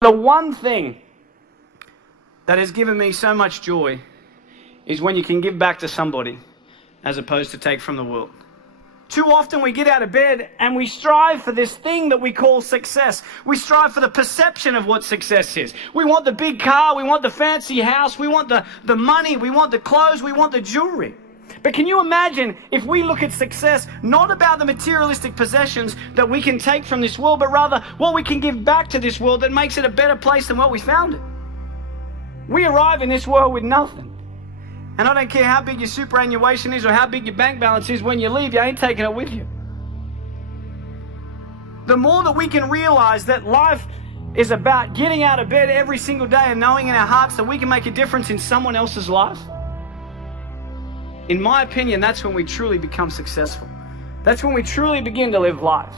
The one thing that has given me so much joy is when you can give back to somebody as opposed to take from the world. Too often we get out of bed and we strive for this thing that we call success. We strive for the perception of what success is. We want the big car, we want the fancy house, we want the money, we want the clothes, we want the jewelry. But can you imagine if we look at success not about the materialistic possessions that we can take from this world, but rather what we can give back to this world that makes it a better place than what we found it? We arrive in this world with nothing. And I don't care how big your superannuation is or how big your bank balance is, when you leave, you ain't taking it with you. The more that we can realize that life is about getting out of bed every single day and knowing in our hearts that we can make a difference in someone else's life, in my opinion, that's when we truly become successful. That's when we truly begin to live life.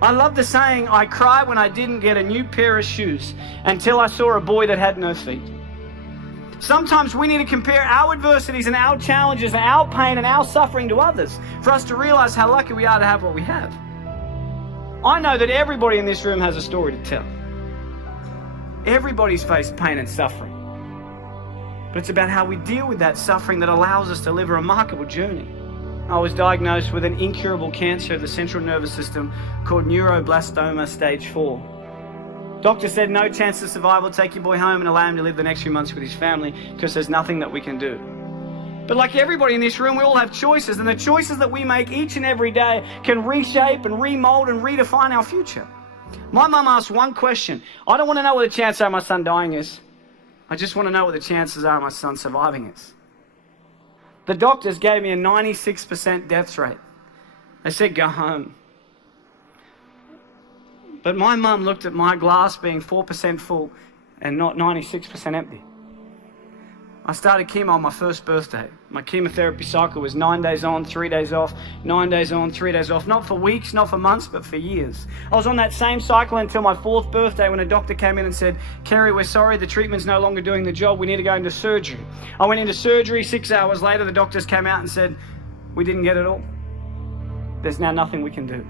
I love the saying, I cried when I didn't get a new pair of shoes until I saw a boy that had no feet. Sometimes we need to compare our adversities and our challenges and our pain and our suffering to others for us to realize how lucky we are to have what we have. I know that everybody in this room has a story to tell. Everybody's faced pain and suffering. But it's about how we deal with that suffering that allows us to live a remarkable journey. I was diagnosed with an incurable cancer of the central nervous system called neuroblastoma stage 4. Doctor said no chance of survival, take your boy home and allow him to live the next few months with his family because there's nothing that we can do. But like everybody in this room, we all have choices, and the choices that we make each and every day can reshape and remold and redefine our future. My mum asked one question. I don't want to know what the chances are of my son dying is. I just want to know what the chances are of my son surviving is. The doctors gave me a 96% death rate. They said, go home. But my mum looked at my glass being 4% full and not 96% empty. I started chemo on my first birthday. My chemotherapy cycle was 9 days on, 3 days off, 9 days on, 3 days off. Not for weeks, not for months, but for years. I was on that same cycle until my 4th birthday when a doctor came in and said, Kerry, we're sorry, the treatment's no longer doing the job. We need to go into surgery. I went into surgery. 6 hours later, the doctors came out and said, we didn't get it all. There's now nothing we can do.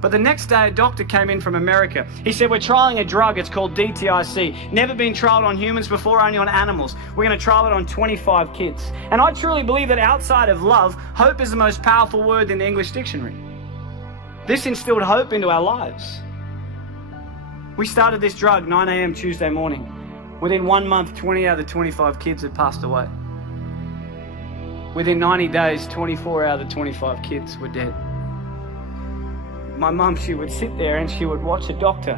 But the next day, a doctor came in from America. He said, we're trialing a drug, it's called DTIC. Never been trialed on humans before, only on animals. We're going to trial it on 25 kids. And I truly believe that outside of love, hope is the most powerful word in the English dictionary. This instilled hope into our lives. We started this drug 9 a.m. Tuesday morning. Within 1 month, 20 out of the 25 kids had passed away. Within 90 days, 24 out of the 25 kids were dead. My mum, she would sit there and she would watch a doctor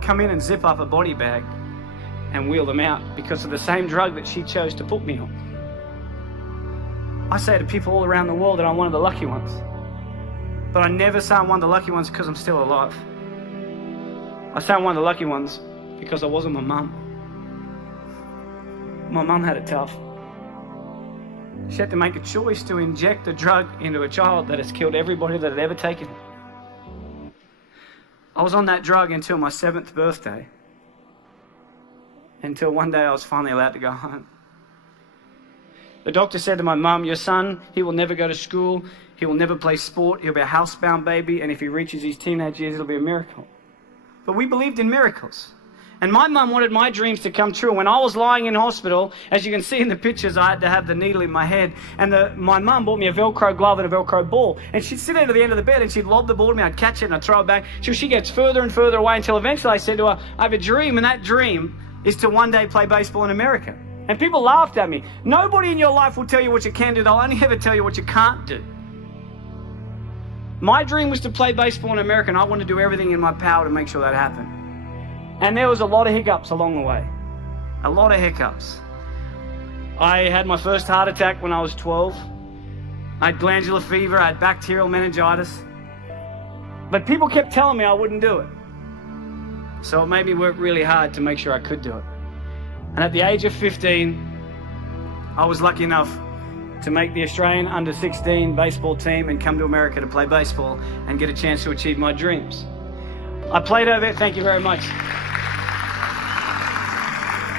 come in and zip up a body bag and wheel them out because of the same drug that she chose to put me on. I say to people all around the world that I'm one of the lucky ones. But I never say I'm one of the lucky ones because I'm still alive. I say I'm one of the lucky ones because I wasn't my mum. My mum had it tough. She had to make a choice to inject a drug into a child that has killed everybody that had ever taken it. I was on that drug until my 7th birthday. Until one day I was finally allowed to go home. The doctor said to my mum, your son, he will never go to school, he will never play sport, he'll be a housebound baby, and if he reaches his teenage years, it'll be a miracle. But we believed in miracles. And my mum wanted my dreams to come true. When I was lying in hospital, as you can see in the pictures, I had to have the needle in my head. And my mum bought me a Velcro glove and a Velcro ball. And she'd sit at the end of the bed and she'd lob the ball to me. I'd catch it and I'd throw it back. She gets further and further away until eventually I said to her, I have a dream, and that dream is to one day play baseball in America. And people laughed at me. Nobody in your life will tell you what you can do. They'll only ever tell you what you can't do. My dream was to play baseball in America, and I wanted to do everything in my power to make sure that happened. And there was a lot of hiccups along the way. A lot of hiccups. I had my first heart attack when I was 12. I had glandular fever, I had bacterial meningitis. But people kept telling me I wouldn't do it. So it made me work really hard to make sure I could do it. And at the age of 15, I was lucky enough to make the Australian under-16 baseball team and come to America to play baseball and get a chance to achieve my dreams. I played over there, thank you very much.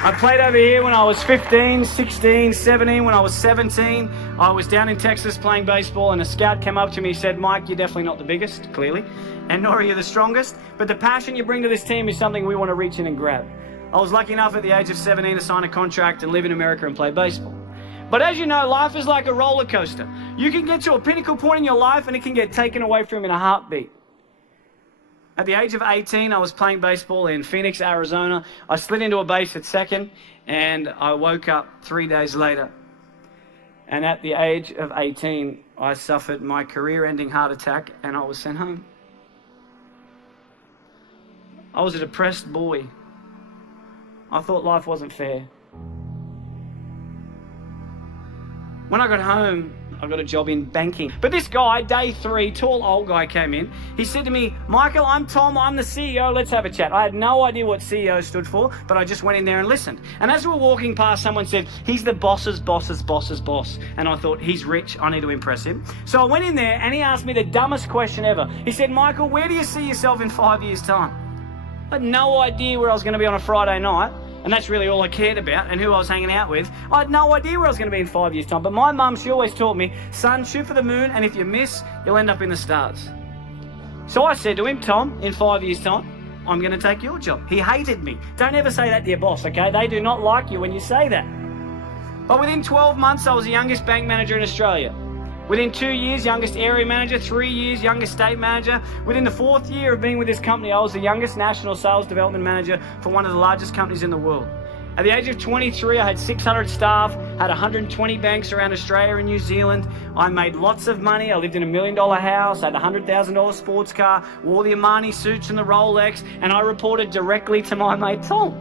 I played over here when I was 15, 16, 17. When I was 17, I was down in Texas playing baseball, and a scout came up to me and said, Mike, you're definitely not the biggest, clearly, and nor are you the strongest, but the passion you bring to this team is something we want to reach in and grab. I was lucky enough at the age of 17 to sign a contract and live in America and play baseball. But as you know, life is like a roller coaster. You can get to a pinnacle point in your life and it can get taken away from you in a heartbeat. At the age of 18, I was playing baseball in Phoenix, Arizona. I slid into a base at second, and I woke up 3 days later. And at the age of 18, I suffered my career-ending heart attack, and I was sent home. I was a depressed boy. I thought life wasn't fair. When I got home, I got a job in banking. But this guy, day 3, tall old guy came in. He said to me, Michael, I'm Tom, I'm the CEO, let's have a chat. I had no idea what CEO stood for, but I just went in there and listened. And as we were walking past, someone said, he's the boss's boss's boss's boss. And I thought, he's rich, I need to impress him. So I went in there and he asked me the dumbest question ever. He said, Michael, where do you see yourself in 5 years' time? I had no idea where I was going to be on a Friday night. And that's really all I cared about and who I was hanging out with. I had no idea where I was going to be in 5 years' time. But my mum, she always taught me, son, shoot for the moon, and if you miss, you'll end up in the stars. So I said to him, Tom, in 5 years' time, I'm going to take your job. He hated me. Don't ever say that to your boss, okay? They do not like you when you say that. But within 12 months, I was the youngest bank manager in Australia. Within 2 years, youngest area manager. 3 years, youngest state manager. Within the 4th year of being with this company, I was the youngest national sales development manager for one of the largest companies in the world. At the age of 23, I had 600 staff, had 120 banks around Australia and New Zealand. I made lots of money. I lived in $1 million house, had a $100,000 sports car, wore the Armani suits and the Rolex, and I reported directly to my mate Tom.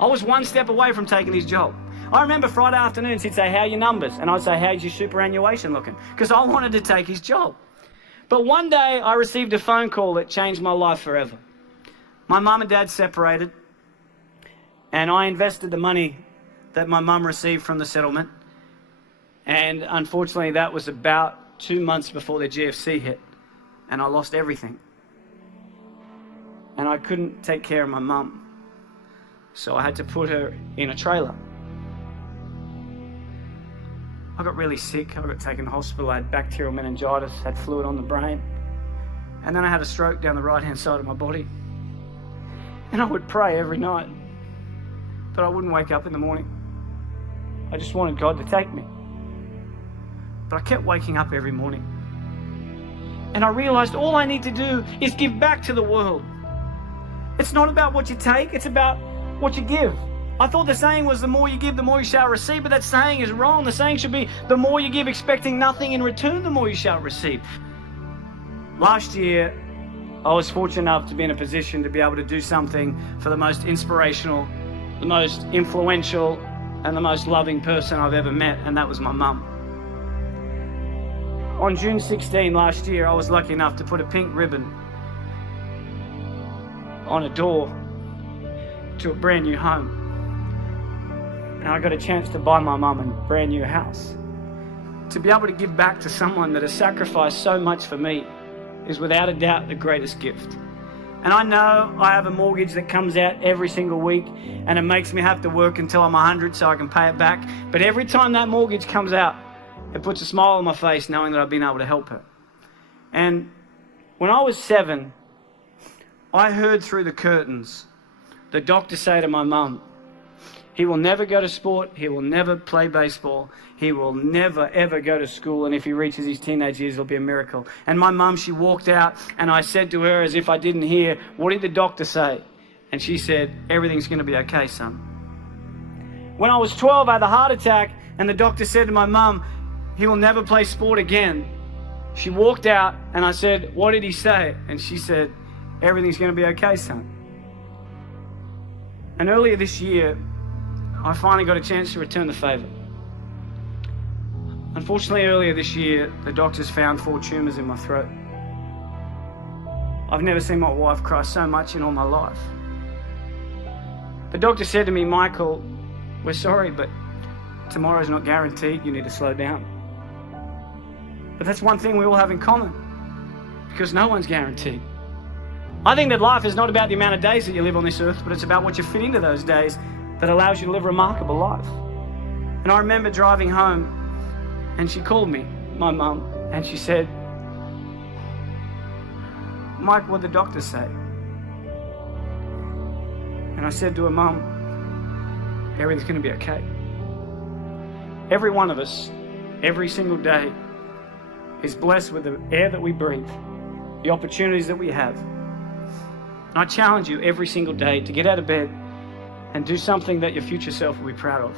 I was one step away from taking his job. I remember Friday afternoons, he'd say, how are your numbers? And I'd say, how's your superannuation looking? Because I wanted to take his job. But one day I received a phone call that changed my life forever. My mum and dad separated, and I invested the money that my mum received from the settlement. And unfortunately, that was about 2 months before the GFC hit, and I lost everything. And I couldn't take care of my mum, so I had to put her in a trailer. I got really sick. I got taken to hospital. I had bacterial meningitis, had fluid on the brain. And then I had a stroke down the right-hand side of my body. And I would pray every night, but I wouldn't wake up in the morning. I just wanted God to take me. But I kept waking up every morning. And I realized all I need to do is give back to the world. It's not about what you take, it's about what you give. I thought the saying was the more you give, the more you shall receive, but that saying is wrong. The saying should be the more you give expecting nothing in return, the more you shall receive. Last year, I was fortunate enough to be in a position to be able to do something for the most inspirational, the most influential, and the most loving person I've ever met, and that was my mum. On June 16 last year, I was lucky enough to put a pink ribbon on a door to a brand new home. And I got a chance to buy my mum a brand new house. To be able to give back to someone that has sacrificed so much for me is without a doubt the greatest gift. And I know I have a mortgage that comes out every single week, and it makes me have to work until I'm 100 so I can pay it back. But every time that mortgage comes out, it puts a smile on my face knowing that I've been able to help her. And when I was 7, I heard through the curtains the doctor say to my mum, he will never go to sport, he will never play baseball, he will never ever go to school, and if he reaches his teenage years, it'll be a miracle. And my mum, she walked out, and I said to her as if I didn't hear, what did the doctor say? And she said, everything's going to be okay, son. When I was 12, I had a heart attack, and the doctor said to my mum, he will never play sport again. She walked out, and I said, what did he say? And she said, everything's going to be okay, son. And earlier this year, I finally got a chance to return the favour. Unfortunately, earlier this year, the doctors found 4 tumours in my throat. I've never seen my wife cry so much in all my life. The doctor said to me, Michael, we're sorry, but tomorrow's not guaranteed. You need to slow down. But that's one thing we all have in common, because no one's guaranteed. I think that life is not about the amount of days that you live on this earth, but it's about what you fit into those days that allows you to live a remarkable life. And I remember driving home, and she called me, my mum, and she said, "Mike, what'd the doctors say?" And I said to her, "Mum, everything's going to be okay." Every one of us, every single day, is blessed with the air that we breathe, the opportunities that we have. And I challenge you every single day to get out of bed and do something that your future self will be proud of.